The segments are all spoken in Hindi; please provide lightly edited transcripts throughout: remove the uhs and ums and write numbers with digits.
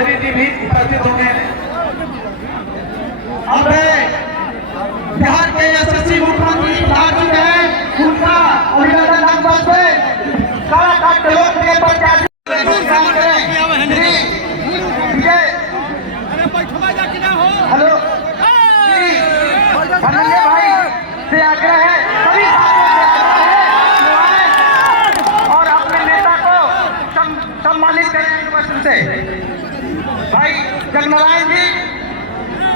चौधरी जी भी उपस्थित होंगे। अब बिहार के यशस्वी मुख्यमंत्री प्रधान जी हैं, उनका अभिनंदन हम करते काराकाट के लोकप्रिय प्रत्याशी हेलो धनंजय भाई से आग्रह है, सभी और अपने नेता को सम्मानित करें से भाई जगनारायण जी,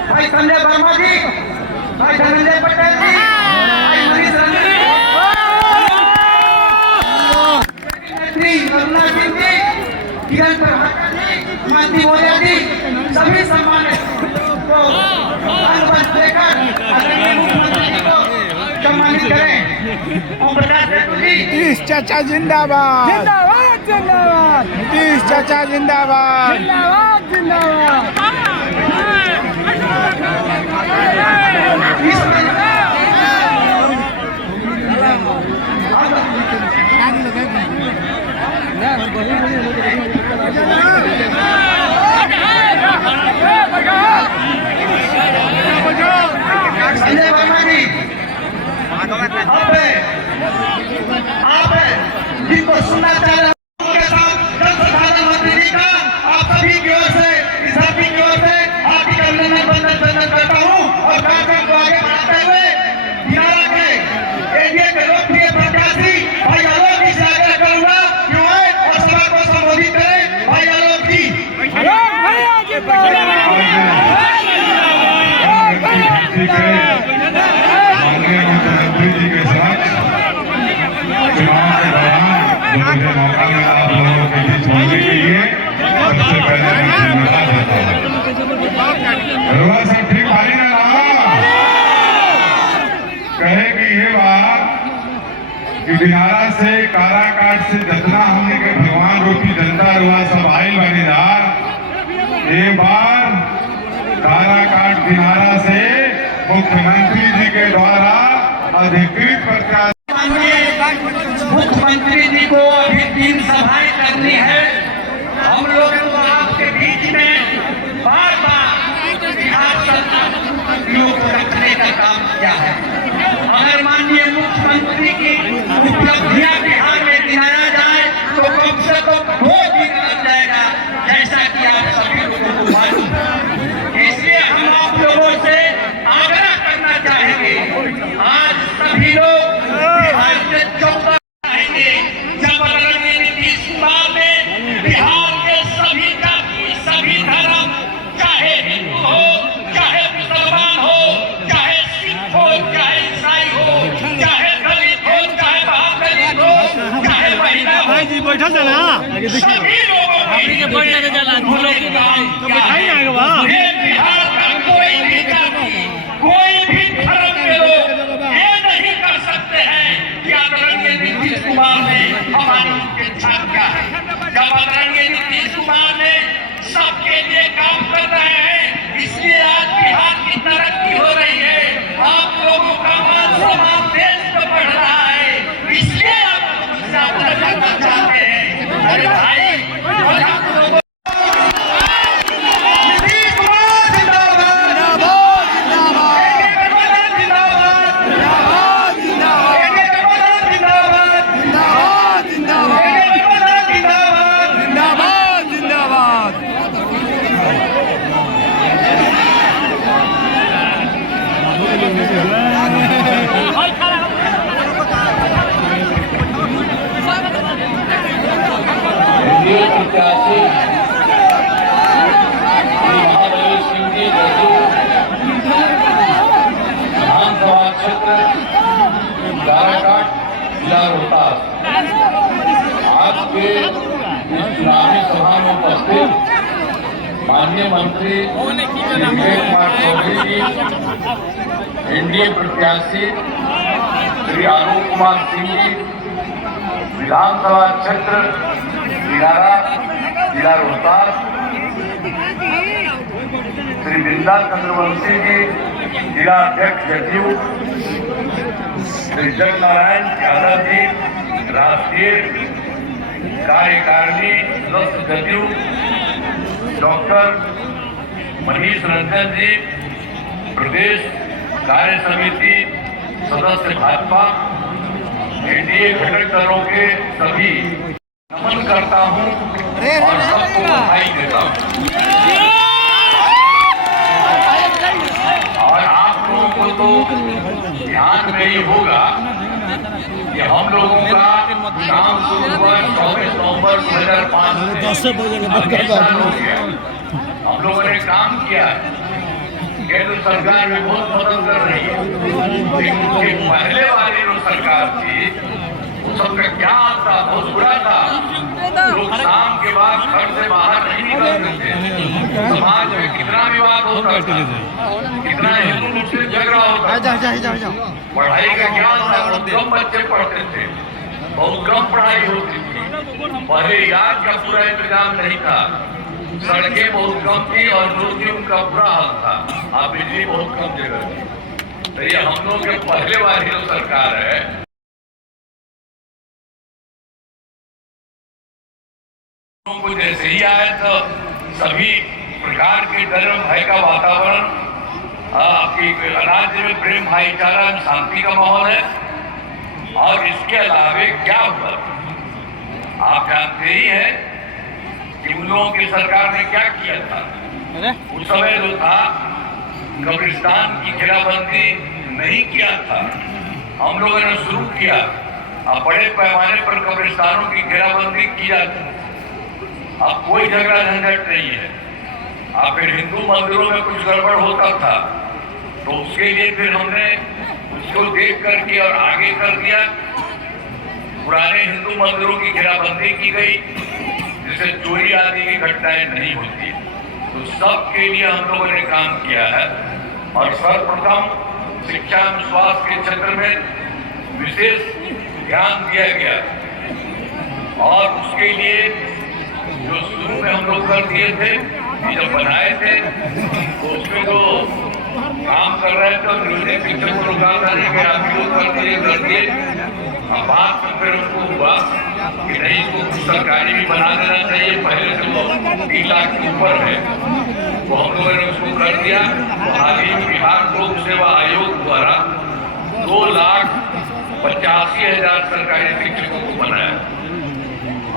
भाई संजय वर्मा जी, भाई धनंजय पटेल जी, भाई मनीष रंजन जी, करुणा सिंह जी, किरण प्रभाकर जी, मानसी मौर्य जी, सभी सम्मानित को देकर मुख्यमंत्री जी को सम्मानित करें। ओम प्रकाश सेतु जी, नीतीश चाचा जिंदाबाद जिंदाबाद जिंदाबाद, नीतीश चाचा जिंदाबाद जिंदाबाद जिंदाबाद। संजय वर्मा जी, आप जिनको सुनना चाह रहे हैं के साथ प्रधानमंत्री जी का आप सभी की ओर से, इस धरती की ओर से हार्दिक अभिनंदन करता हूँ और कार्यक्रम को आगे बढ़ाते हुए बिहार के एनडीए के लोकप्रिय प्रत्याशी भाई आलोक जी से आग्रह करूंगा कि आए और सभा को संबोधित करें। भाई आलोक जी, मुख्यमंत्री जी के साथ चुनाव के दौरान मुझे मौका मिला आप लोगों के बीच बोलने के लिए, सबसे पहले मैं धन्यवाद देता हूँ। सब ठीक भाई ने कहे कि ये बात कि दिनारा से काराकाट से जितना हमने के भगवान रूपी जनता रुआ सब आयल बनेदार, एक बार काराकाट दिनारा से मुख्यमंत्री जी के द्वारा अधिकृत प्रत्याशी मुख्यमंत्री जी को अभी 3 सभाएं करनी है। हम लोगों को आपके बीच में बार बार बिहार सरकारों को रखने का काम किया है। अगर माननीय मुख्यमंत्री की उपलब्धियां बिहार में गिनाया जाए तो कम से कम 2 दिन लग जाएगा, जैसा कि आप सभी लोगों को मालूम। इसलिए हम आप लोगों से आग्रह करना चाहेंगे, आज सभी लोग बिहार के 14 रहेंगे जब नीतीश कुमार ने बिहार के सभी जाति, सभी धर्म, चाहे हिंदू हो, चाहे मुसलमान हो, चाहे सिख हो, चाहे ईसाई हो, चाहे दलित हो, चाहे महादलित हो, चाहे महिला हो, सभी लोगों को बिहार का कोई भी जाति, कोई भी धर्म के लोग ये नहीं कर सकते हैं कि आदरणीय नीतीश कुमार ने हमारी उपेक्षा किया है। जब आदरणीय नीतीश कुमार ने सबके लिए काम कर रहे हैं, इसलिए आज बिहार की तरक्की हो रही है, आप लोगों का मान सम्मान देश में बढ़ रहा है, इसलिए आप लोग करना चाहते हैं। अरे भाई, प्रत्याशी महाबली सिंह जी विधानसभा क्षेत्र काराकाट जिला रोहतास आज के इस चुनावी सभा में उपस्थित माननीय मंत्री विवेक कुमार चौधरी जी, एनडीए प्रत्याशी श्री आलोक कुमार सिंह जी, विधानसभा क्षेत्र दिनारा जिला रोहतास श्री वृंदा चंद्रवंशी जी, जिला अध्यक्ष जदयू, श्री जगनारायण यादव जी, राष्ट्रीय कार्यकारिणी सदस्य जदयू, डॉक्टर मनीष रंजन जी, प्रदेश कार्य समिति सदस्य भाजपा, एनडीए घटक दलों के सभी नमन करता हूं और सबको बधाई देता हूं। और आप लोगों को तो ध्यान में ही होगा कि हम लोगों का काम शुरू हुआ 24 नवंबर 2005 से हो गया। हम लोगों ने काम किया, केंद्र सरकार में बहुत मदद कर रही है, लेकिन उसके पहले वाली जो सरकार थी वो सबका क्या हाल था, बहुत बुरा था। लोग शाम के बाद घर से बाहर नहीं निकलते थे, समाज में कितना विवाद होता था, कितना हिंदू से झगड़ा होता था। पढ़ाई का क्या था, बहुत कम बच्चे पढ़ते थे, बहुत कम पढ़ाई होती थी। पहले इलाज का पूरा इंतजाम नहीं था, सड़कें बहुत कम थी और रोजी उनका बुरा हाल था, अब बिजली बहुत कम जगह थी। तो ये हम लोग के पहले वाली जो सरकार है, को जैसे ही आए तो सभी प्रकार के डर भय का वातावरण, आपकी राज्य में प्रेम भाईचारा शांति का माहौल है। और इसके अलावे क्या हुआ, आप जानते ही हैं कि उन लोगों की सरकार ने क्या किया था। उस समय जो था कब्रिस्तान की घेराबंदी नहीं किया था, हम लोगों ने शुरू किया। अब बड़े पैमाने पर कब्रिस्तानों की घेराबंदी की जाती, अब कोई झगड़ा झंझट नहीं है। अब फिर हिंदू मंदिरों में कुछ गड़बड़ होता था तो उसके लिए फिर हमने उसको देख करके और आगे कर दिया। पुराने हिंदू मंदिरों की घेराबंदी की गई जिससे चोरी आदि की घटनाएं नहीं होती। तो सबके लिए हम लोगों ने काम किया है। और सर्वप्रथम शिक्षा एवं स्वास्थ्य के क्षेत्र में विशेष ध्यान दिया गया और उसके लिए जो शुरू में हम लोग कर दिए थे, जब बनाए थे तो उसमें जो काम कर रहे थे और नियोजित शिक्षक को रुका था नहीं, आप लोग कर दिए। अब बात में फिर उनको हुआ कि नहीं, इसको कुछ सरकारी भी बना देना चाहिए, पहले से वो 3 लाख के ऊपर है, तो हम लोगों ने उसको कर दिया। हाल ही बिहार लोक सेवा आयोग द्वारा 2,85,000 सरकारी शिक्षकों को बनाया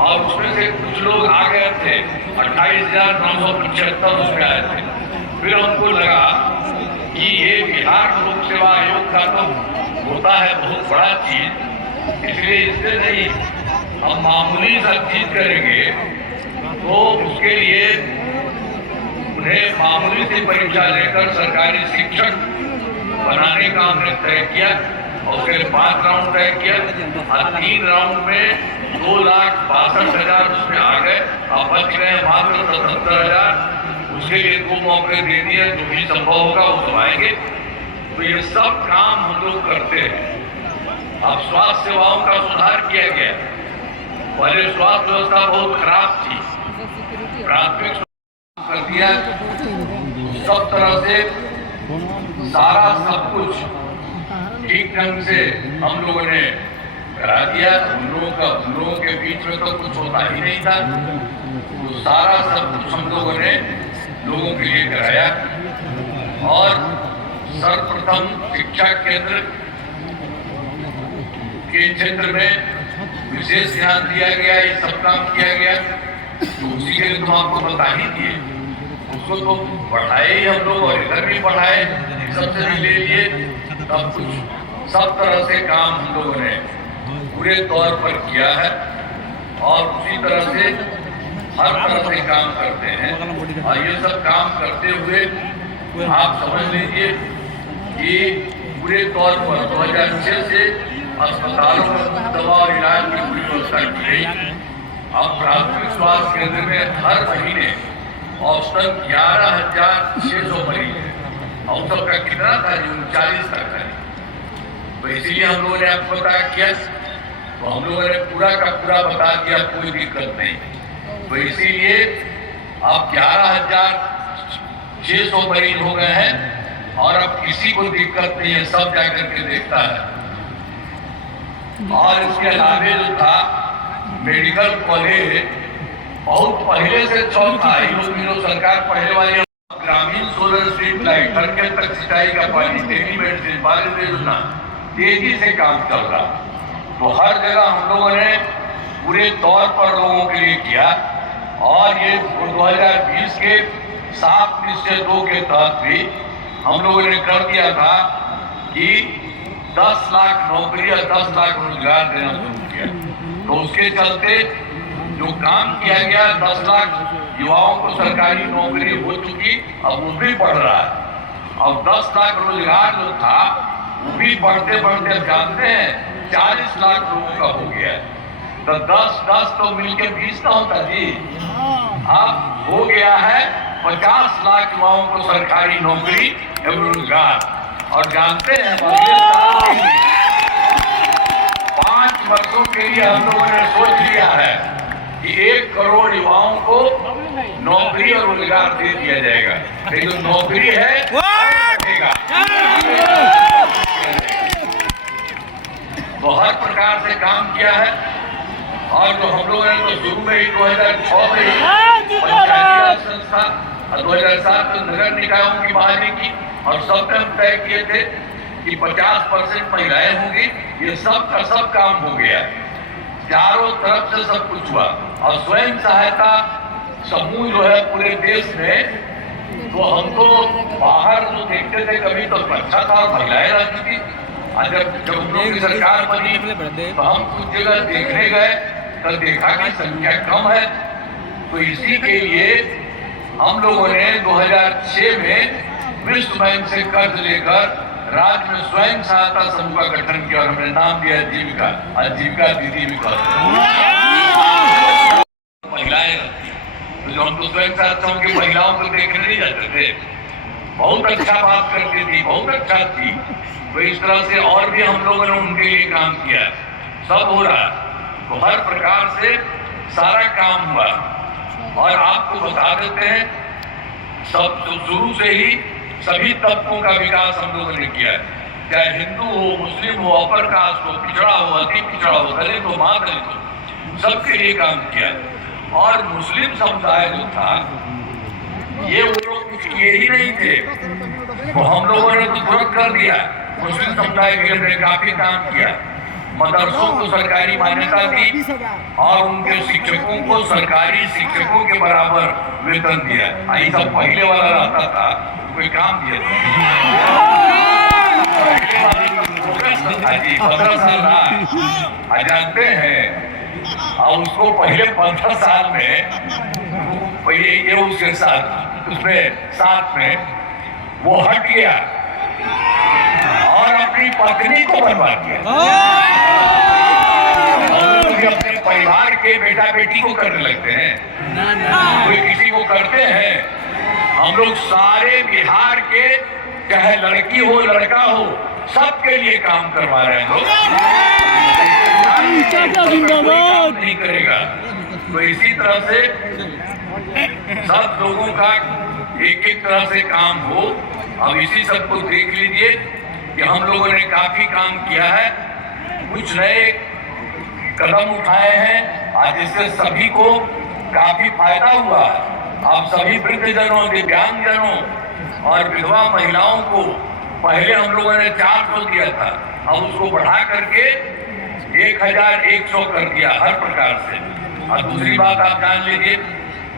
और उसमें से कुछ लोग आ गए थे, 28,975 उसमें आए थे। फिर हमको लगा कि ये बिहार लोक सेवा आयोग का तो होता है बहुत बड़ा चीज, इसलिए इससे नहीं हम मामूली सा चीज करेंगे। तो उसके लिए उन्हें मामूली सी परीक्षा लेकर सरकारी शिक्षक बनाने का हमने तय किया और फिर 5 राउंड तय किया और 3 राउंड में 2,62,000 उसमें आ गए। अब बच गए मात्र 77,000। उसके लिए 2 मौके दे दिए, जो भी संभव होगा वो करवाएंगे। तो ये सब काम हम लोग करते हैं। अब स्वास्थ्य सेवाओं का सुधार किया गया। पहले स्वास्थ्य व्यवस्था बहुत खराब थी, प्राथमिक कर दिया, सब तरह से सारा सब कुछ ठीक ढंग से हम लोगों ने करा दिया। उन लोगों के बीच में तो कुछ होता ही नहीं था, तो सारा सब कुछ हम लोगों ने लोगों के लिए कराया। और सर्वप्रथम शिक्षा केंद्र के क्षेत्र में विशेष ध्यान दिया गया, ये सब काम किया गया। तो उसी के लिए तो आपको बता ही दिए, उसको तो पढ़ाए हम लोग और इधर भी पढ़ाए, सबसे भी ले लिए, सब कुछ सब तरह से काम हम लोगों ने पूरे तौर पर किया है। और उसी तरह से हर तरह से काम करते हैं। और ये सब काम करते हुए आप समझ लीजिए कि पूरे तौर पर 2006 से अस्पतालों में दवा और इलाज की पूरी व्यवस्था की गई। अब प्राथमिक स्वास्थ्य केंद्र में हर महीने औसतन 11,600 मरीज है। और सबका कितना था, 39 तक है। तो इसीलिए हम लोगों ने आपको पता किया, तो हम लोगों ने पूरा का पूरा बता दिया, कोई दिक्कत नहीं। तो इसीलिए अब 11,600 मरीज हो गए हैं और अब किसी को दिक्कत नहीं है, सब जाकर के देखता है। और इसके अलावा जो था मेडिकल कॉलेज बहुत पहले से चौथा ये लोग सरकार पहले वाली ग्रामीण सोलर स्ट्रीट लाइट घर के तक सिंचाई का पानी टेलीमेडिसिन बाल योजना तेजी से काम चल रहा। तो हर जगह हम लोगों ने पूरे तौर पर लोगों के लिए किया और ये 2020 के 7 निश्चय 2 के तहत भी हम लोगों ने कर दिया था कि 10 लाख नौकरी और 10 लाख रोजगार देना शुरू किया। तो उसके चलते जो काम किया गया 10 लाख युवाओं को सरकारी नौकरी हो चुकी, अब वो भी बढ़ रहा है। अब 10 लाख रोजगार जो था वो भी बढ़ते बढ़ते अब जानते हैं 40 लाख लोगों का हो गया है। तो 10 तो मिलकर 20 का होता जी। अब हो गया है 50 लाख युवाओं को सरकारी नौकरी एवं रोजगार। और जानते हैं 5 वर्षों के लिए हम लोगों ने सोच लिया है कि 1 करोड़ युवाओं को नौकरी और रोजगार दे दिया जाएगा। लेकिन जो नौकरी है देगा। तो हर प्रकार से काम किया है। और जो हम लोगों ने तो शुरू में ही 2006 में पंचायती संस्था और 2007 में नगर निकायों की बहाली की और सब में तय किए थे कि 50% महिलाएं होंगी। ये सब का सब काम हो गया, चारों तरफ से सब कुछ हुआ। और स्वयं सहायता समूह जो है पूरे देश में, तो हम तो बाहर जो देखते थे कभी तो अच्छा था और महिलाएं रहती थी। और जब हम लोग की सरकार बनी तो हम कुछ जगह देखने गए तो देखा कि संख्या कम है। तो इसी के लिए हम लोगों ने 2006 में विश्व बैंक से कर्ज लेकर राज्य में स्वयं सहायता समूह का गठन किया और हमने नाम दिया जीविका। आजीविका दीदी विकास। महिलाएं रहती, तो जो हम तो स्वयं सहायता समूह की महिलाओं को देखने नहीं जाते थे, बहुत अच्छा बात करती थी, बहुत अच्छा थी। तो इस तरह से और भी हम लोगों ने उनके लिए काम किया, सब हो रहा। तो हर प्रकार से सारा काम हुआ। और आपको बता देते हैं सब शुरू से ही सभी तबकों का विकास हम लोगों ने किया है, चाहे हिंदू हो, मुस्लिम हो, अपर कास्ट हो, पिछड़ा हो, अति पिछड़ा हो, दलित हो, महादलित हो, सबके लिए काम किया। और मुस्लिम समुदाय जो था ये वो लोग कुछ किए ही नहीं थे, तो हम लोगों ने तो तुरंत कर दिया। मुस्लिम समुदाय के लिए काफी काम किया, मदरसों को सरकारी मान्यता दी और उनके शिक्षकों को सरकारी शिक्षकों के बराबर वेतन दिया। यही सब पहले वाला रहता था, कोई काम दिया पहले वाले जी 15 साल रहा, जानते हैं। और उसको पहले 15 साल में ये उसके साथ उसमें साथ में वो हट गया और अपनी पत्नी को बर्बाद किया। अपने परिवार के बेटा बेटी को करने लगते हैं, कोई किसी को करते हैं। हम लोग सारे बिहार के, चाहे लड़की हो लड़का हो, सबके लिए काम करवा रहे हैं लोग। नहीं करेगा तो इसी तरह से सब लोगों का एक एक तरह से काम हो। अब इसी सबको देख लीजिए कि हम लोगों ने काफी काम किया है, कुछ नए कदम उठाए हैं आज, इससे सभी को काफी फायदा हुआ। अब सभी वृद्धजनों, दिव्यांगजनों और विधवा महिलाओं को पहले हम लोगों ने 400 दिया था, अब उसको बढ़ा करके 1100 कर दिया हर प्रकार से। और दूसरी बात आप जान लीजिए,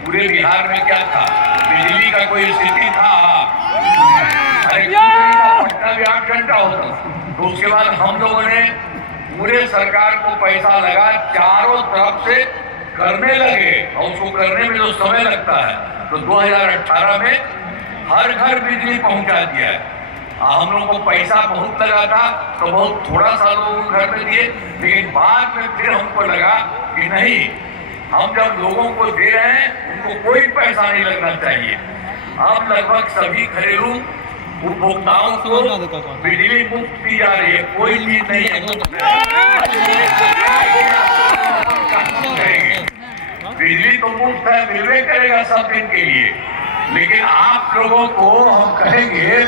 पूरे बिहार में क्या था, बिजली का कोई स्थिति था, पटना भी 8 घंटा होता। तो उसके बाद हम लोगों ने पूरे सरकार को पैसा लगा, चारों तरफ से करने लगे। और उसको करने में जो समय लगता है, तो 2018 में हर घर बिजली पहुंचा दिया है। हम लोगों को पैसा बहुत लगा था तो बहुत थोड़ा सा लोगों को घर में दिए, लेकिन बाद में फिर हमको लगा कि नहीं, हम जब लोगों को दे रहे हैं उनको कोई पैसा नहीं लगना चाहिए। अब लगभग सभी घरेलू उपभोक्ताओं को बिजली मुफ्त दी जा रही है, कोई चीज नहीं है मुफ्त। बिजली तो मुफ्त है, मिलवे करेगा सब दिन के लिए, लेकिन आप लोगों को हम कहेंगे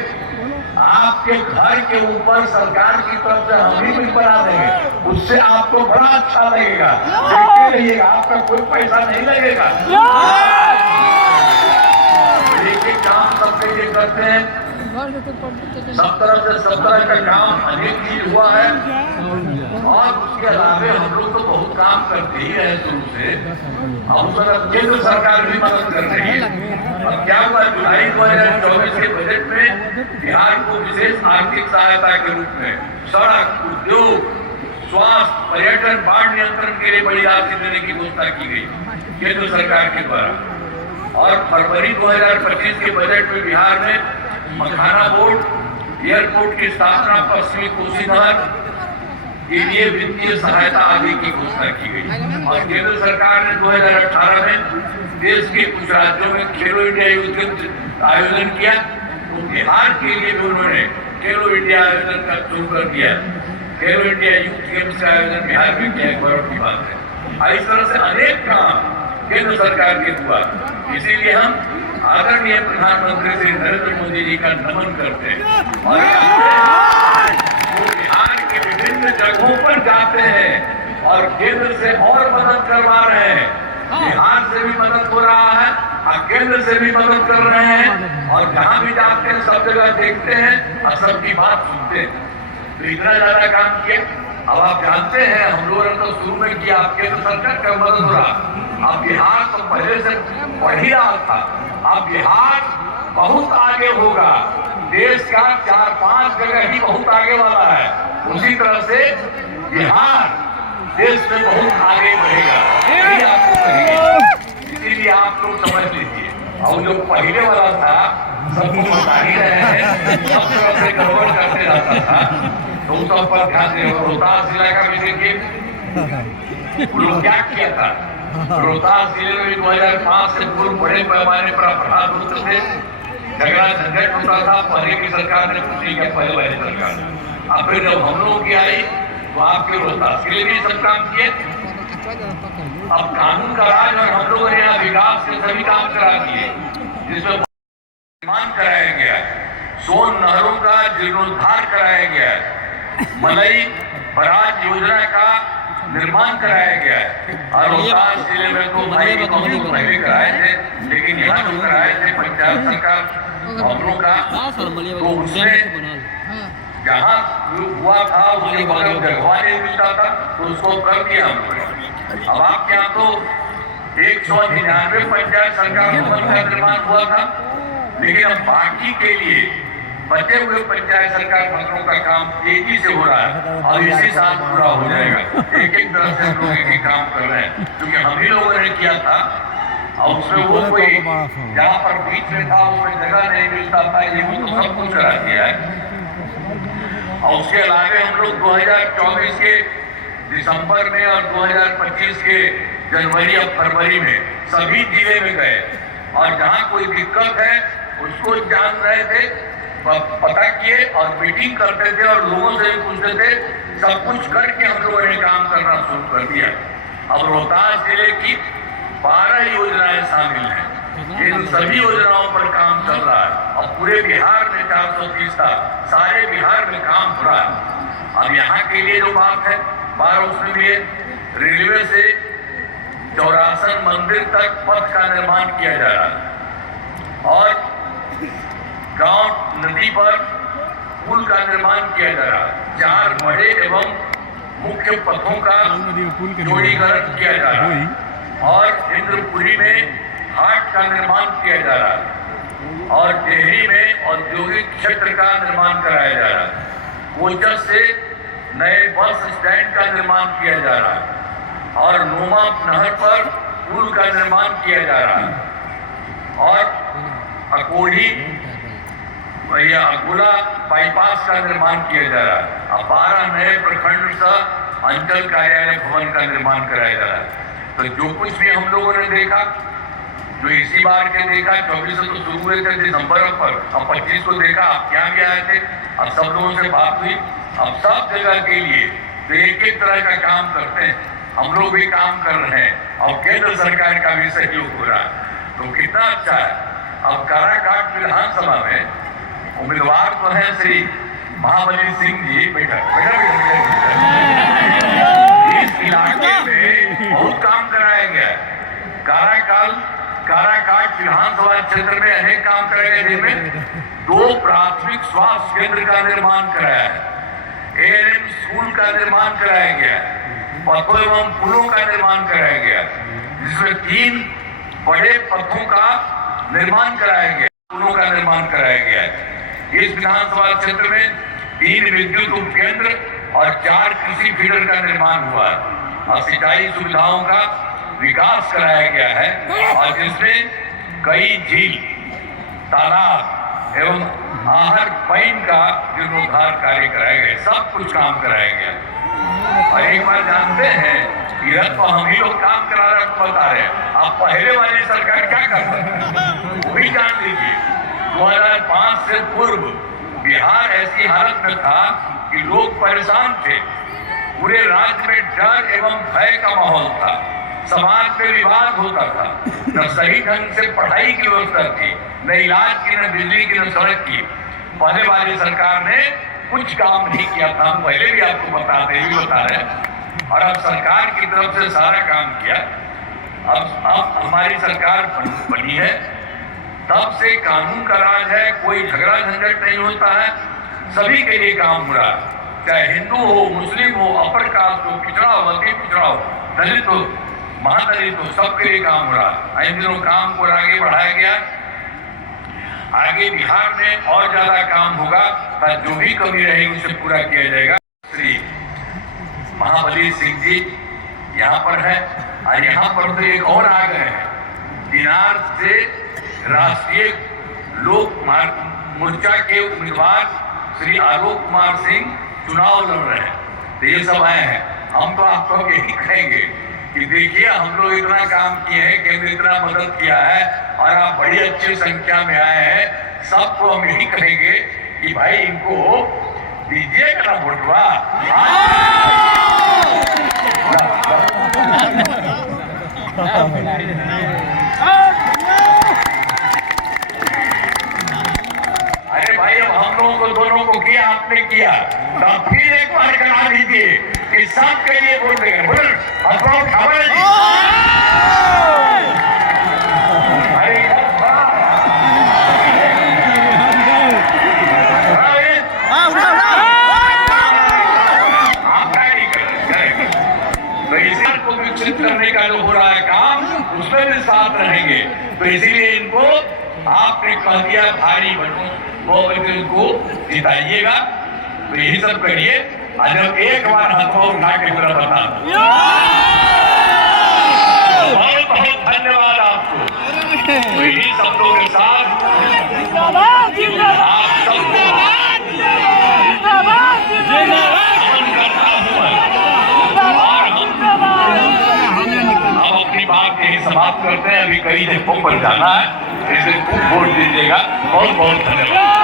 आपके घर के ऊपर सरकार की तरफ से हम ही कुछ बना देंगे, उससे आपको बड़ा अच्छा लगेगा। देखते रहिएगा, आपका कोई पैसा नहीं लगेगा। एक एक काम सबके लिए करते हैं, सब तरह से सब तरह का काम अनेक चीज हुआ है। और उसके अलावे हम लोग तो बहुत काम करते ही रहे शुरू से। अब केंद्र सरकार भी मदद कर रही है। अब क्या हुआ, जुलाई 2024 के बजट में बिहार को विशेष आर्थिक सहायता के रूप में सड़क, उद्योग, स्वास्थ्य, पर्यटन, बाढ़ नियंत्रण के लिए बड़ी राशि देने की घोषणा की गई केंद्र सरकार के द्वारा। और फरवरी 2025 के बजट में बिहार में मखाना बोर्ड, एयरपोर्ट की स्थापना, पश्चिमी कोसी नहर के लिए वित्तीय सहायता आदि की घोषणा की गई। और केंद्र सरकार ने 2018 में देश के कुछ राज्यों में खेलो इंडिया यूथ गेम्स आयोजन किया, तो बिहार के लिए भी उन्होंने खेलो इंडिया आयोजन का शुरू कर दिया। खेलो इंडिया यूथ गेम्स का आयोजन बिहार में किया, गौरव की बात है। इस तरह से अनेक काम केंद्र सरकार के द्वारा, इसीलिए हम आदरणीय प्रधानमंत्री श्री नरेंद्र मोदी जी का नमन करते हैं। और बिहार के विभिन्न जगहों पर जाते हैं और केंद्र से और मदद करवा रहे हैं। बिहार से भी मदद हो रहा है और केंद्र से भी मदद कर रहे हैं। और जहां भी जाते हैं सब जगह देखते हैं और सबकी बात सुनते हैं। तो इतना ज्यादा काम किया। अब आप जानते हैं, हम लोगों ने तो शुरू में किया, आप केंद्र सरकार का मदद हो रहा। अब बिहार तो पहले से बढ़ ही रहा था, अब बिहार बहुत आगे होगा। देश का 4-5 जगह ही बहुत आगे वाला है। उसी तरह से बिहार देश में बहुत आगे बढ़ेगा, यही आपको कहेंगे। इसीलिए आप लोग समझ लीजिए। और जो पहले वाला था, सबको बता ही रहे हैं, सब तरफ से गड़बड़ करते रहता था, तो उस पर ध्यान दें। रोहतास जिला का भी देखिए, लोग क्या किया था। रोहतास जिले में 2005 से पूर्व बड़े पैमाने पर अपराध होते थे, झगड़ा झंझट होता था। पहले की सरकार ने कुछ नहीं किया, पहले वाली सरकार। अब फिर जब हम लोगों की आई तो आपके रोहतास जिले में सब काम किए। अब कानून का राज और हम लोगों ने यहाँ विकास के सभी काम करा दिए, जिसमें निर्माण कराया गया, सोन नहरों का जीर्णोद्धार कराया गया, मलई बराज योजना का निर्माण कराया गया है। और रोहतास जिले में तो भाई हम लोग पहले कराए थे, लेकिन यहाँ जो कराए थे पंचायत सरकार हम लोग का, तो उसमें जहाँ हुआ था उसके बगल जगह नहीं मिलता था, तो उसको कर दिया हम लोग। अब आपके यहाँ तो 199 पंचायत सरकार भवन का निर्माण हुआ था, लेकिन अब बाकी के लिए बचे हुए पंचायत सरकार भवनों का काम तेजी से हो रहा है और इसी साल पूरा हो जाएगा। एक एक तरह से लोग एक काम कर रहे हैं, क्योंकि हम ही लोगों ने किया था। और उसमें वो कोई जहाँ पर बीच में था उसमें जगह नहीं मिलता था, ये तो सब कुछ करा दिया है। और उसके अलावा हम लोग 2024 के दिसंबर में और 2025 के जनवरी और फरवरी में सभी जिले में गए और जहाँ कोई दिक्कत है उसको जान रहे थे, पता किए और मीटिंग करते थे और लोगों से भी पूछते थे। सब कुछ करके हम लोगों ने काम करना शुरू कर दिया। अब रोहतास जिले की 12 योजनाएं शामिल हैं, इन सभी योजनाओं पर काम चल रहा है और पूरे बिहार में 430 था, सारे बिहार में काम हो रहा है। अब यहाँ के लिए जो बात है, बार उसमें भी रेलवे से चौरासन मंदिर तक पथ का निर्माण किया जा रहा है और गांव नदी पर पुल का निर्माण किया जा रहा है। 4 बड़े एवं मुख्य पथों का जोड़ीकरण किया जा रहा है और इंद्रपुरी में हाट का निर्माण किया जा रहा है और डेहरी में औद्योगिक क्षेत्र का निर्माण कराया जा रहा है। कोचस से नए बस स्टैंड का निर्माण किया जा रहा है और नोमा नहर पर पुल का निर्माण किया जा रहा है और अकोढ़ी या अकोला बाईपास का निर्माण किया जा रहा है। अब 12 नए प्रखंड सह अंचल कार्यालय भवन का निर्माण कराया जा रहा है। तो जो कुछ भी हम लोगों ने देखा, जो इसी बार के देखा, 24 से तो शुरू हुए थे दिसंबर पर, अब 25 को देखा, आप क्या भी आए थे, अब सब लोगों से बात हुई। अब सब जगह के लिए तो एक एक तरह का काम करते हैं, हम लोग भी काम कर रहे हैं और केंद्र सरकार का भी सहयोग हो रहा है। तो कितना अच्छा है। अब काराकाट विधानसभा में उम्मीदवार तो है श्री महाबली सिंह जी। बेटा इस इलाके में बहुत काम कराया गया है। काराकाट विधानसभा क्षेत्र में अनेक काम कराए गए, जिनमें 2 प्राथमिक स्वास्थ्य केंद्र का निर्माण कराया है, ANM स्कूल का निर्माण कराया गया, पथों एवं पुलों का निर्माण कराया गया, जिसमें 3 बड़े पथों का निर्माण कराया गया, पुलों का निर्माण कराया गया। इस विधानसभा क्षेत्र में 3 विद्युत उपकेंद्र और 4 कृषि फीडर का निर्माण हुआ है और सिंचाई सुविधाओं का विकास कराया गया है, और जिसमें कई झील, तालाब एवं आहर पाइन का जीर्णोद्धार कार्य कराए गए। सब कुछ काम कराया गया। और एक बार जानते हैं, इधर तो हम ही लोग काम करा रहे, आपको बता रहे हैं। अब पहले वाली सरकार क्या कर सकती है वो भी जान लीजिए। 2005 से पूर्व बिहार ऐसी हालत में था कि लोग परेशान थे, पूरे राज्य में डर एवं भय का माहौल था, समाज में विवाद होता था, न सही ढंग से पढ़ाई की व्यवस्था थी, न इलाज की, न बिजली की, न सड़क की। पहले वाली सरकार ने कुछ काम नहीं किया था, हम पहले भी आपको बता रहे हैं। और अब सरकार की तरफ से सारा काम किया। अब हमारी सरकार बनी है, तब से कानून का राज है, कोई झगड़ा झंझट नहीं होता है, सभी के लिए काम हो रहा है, चाहे हिंदू हो, मुस्लिम हो, अपर कास्ट हो, पिछड़ा हो, अति पिछड़ा हो, दलित हो, महादलित हो, सबके लिए काम हो रहा है। इन दिनों काम को आगे बढ़ाया गया। आगे बिहार में और ज्यादा काम होगा, जो भी कमी रहेगी उसे पूरा किया जाएगा। श्री महाबली सिंह जी यहाँ पर है, और यहाँ पर तो एक और आ गए हैं, दिनार से राष्ट्रीय लोक मोर्चा के उम्मीदवार श्री आलोक कुमार सिंह चुनाव लड़ रहे हैं। तो ये सब आए हैं। हम तो आपको यही कहेंगे कि देखिए, हम लोग इतना काम किए हैं, केंद्र इतना मदद किया है, और आप बड़ी अच्छी संख्या में आए हैं। सबको हम यही कहेंगे कि भाई इनको दीजिएगा ना वोटवा। अरे भाई, अब हम लोगों को दोनों को किया, आपने किया, तो फिर एक बार करा दीजिए कि सबके लिए वोट देंगे। बोल खबर करने का जो हो रहा है काम, उसमें भी साथ रहेंगे। तो इसीलिए इनको आपने कह दिया भारी बहुमत इनको जिताइएगा। तो यही सब करिए। जब एक बार हाथों उठा के मेरा बता, बहुत बहुत धन्यवाद आपको। तो यही शब्दों के साथ आप सबको बात यही समाप्त करते हैं। अभी कई जगहों पर जाना है, इसे खूब वोट दीजिएगा। बहुत बहुत धन्यवाद।